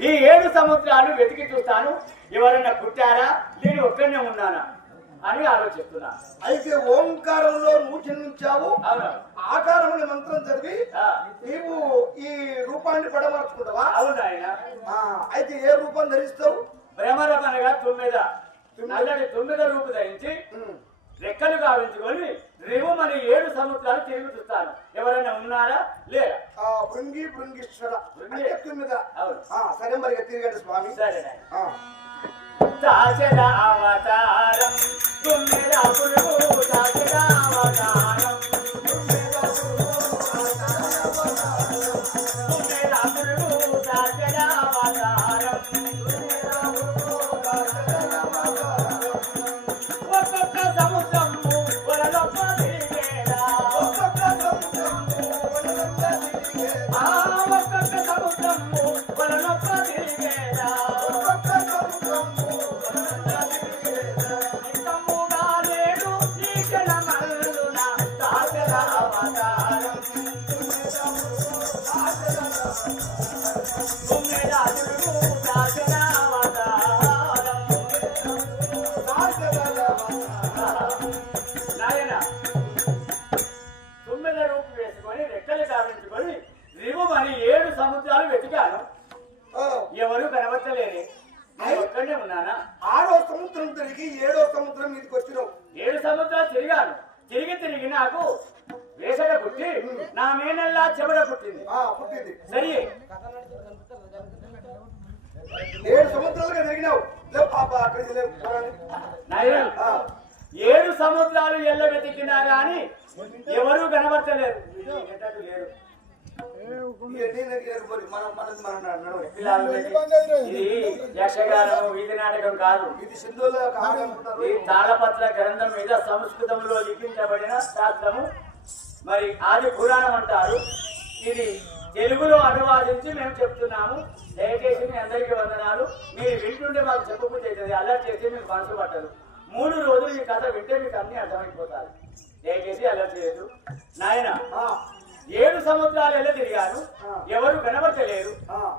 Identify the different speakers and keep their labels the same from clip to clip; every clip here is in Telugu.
Speaker 1: ఈ ఏడు సముద్రాలు వెతికి చూస్తాను. ఎవరైనా పుట్టారా? నేను ఒక్కనే ఉన్నానా? అని ఆలోచిస్తున్నా
Speaker 2: అయితే ఓంకారంలో నువ్వు జన్మించావు. ఆకారం అనే మంత్రం చదివి నీవు ఈ రూపాన్ని పడమార్చుకుంటావా?
Speaker 1: అవును ఆయన
Speaker 2: అయితే ఏ రూపం ధరిస్తావు?
Speaker 1: భ్రమరం అనగా తొమ్మిద. నల్లటి తొమ్మిద రూపు ధరించి. రెక్కలు గావించుకొని రివుమని ఏడు సముద్రాలు తిరిగి చూస్తాను. ఎవరైనా ఉన్నారా?
Speaker 2: ఆ, భృంగి భృంగిశ్వర
Speaker 1: అవును.
Speaker 2: ఆ, సరే మరి తిరగండి స్వామి.
Speaker 1: సరే అవతారం ఎవరు కనబట్టలేని ఒక్కడే ఉన్నానా
Speaker 2: ఆరో సముద్రం తిరిగి ఏడో సముద్రం మీదకి వచ్చినావు.
Speaker 1: ఏడు సముద్రాలు తిరిగాను. తిరిగి తిరిగి నాకు నా మేనల్లా చెమట పుట్టింది.
Speaker 2: ఆ, పుట్టింది.
Speaker 1: సరి.
Speaker 2: ఏడు సముద్రాలుగా తిరిగినావు.
Speaker 1: ఏడు సముద్రాలు ఎల్ల వెతికినా గాని ఎవరు కనబడతలేరు ఇది యక్షగానం వీధి నాటకం కాదు.
Speaker 2: ఇది సింధులో కావాలనుకుంటారు
Speaker 1: ఈ తాళపత్ర గ్రంథం మీద సంస్కృతంలో లిఖించబడిన శాస్త్రము. మరి ఆది పురాణం అంటారు. ఇది తెలుగులో అనువాదించి మేము చెప్తున్నాము. దయచేసి మీ అందరికీ వందనాలు. మీరు వింటుంటే మాకు చెప్పబుద్ధి అవుతుంది అల్లరి చేసి మీకు మనసు పట్టదు మూడు రోజులు ఈ కథ వింటే మీకు అన్ని అర్థమైపోతారు దయచేసి అల్లరి చేయదు నాయన ఏడు సముద్రాలు ఎలా తిరిగాను. ఎవరు కనబడతలేరు.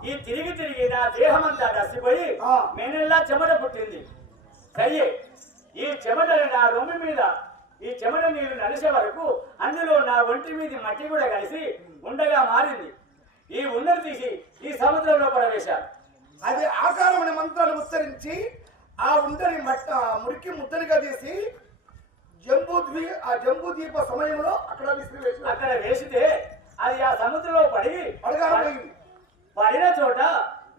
Speaker 1: ఈ తిరిగి తిరిగి నా దేహం అంతా డసిపోయి
Speaker 2: ఆ.
Speaker 1: మేనెల్లా చెమట పుట్టింది. సయ్యే ఈ చెమట నా రొమ్ము మీద ఈ చెమట నీరు నడిచే వరకు అందులో నా ఒంటి మీది మట్టి కూడా కలిసి ఉండగా మారింది. ఈ ఉన్నది తీసి ఈ సముద్రంలో పడవేశారు.
Speaker 2: అది ఆకారం అనే మంత్రాలు ఉచ్చరించి ఆ ఉండని మట్ట మురికి ముద్దలుగా చేసి జంబూ ద్వీ ఆ జంబూ ద్వీప సమయంలో అక్కడ
Speaker 1: అక్కడ వేసితే అది ఆ సముద్రంలో పడి
Speaker 2: పోయింది.
Speaker 1: పడిన చోట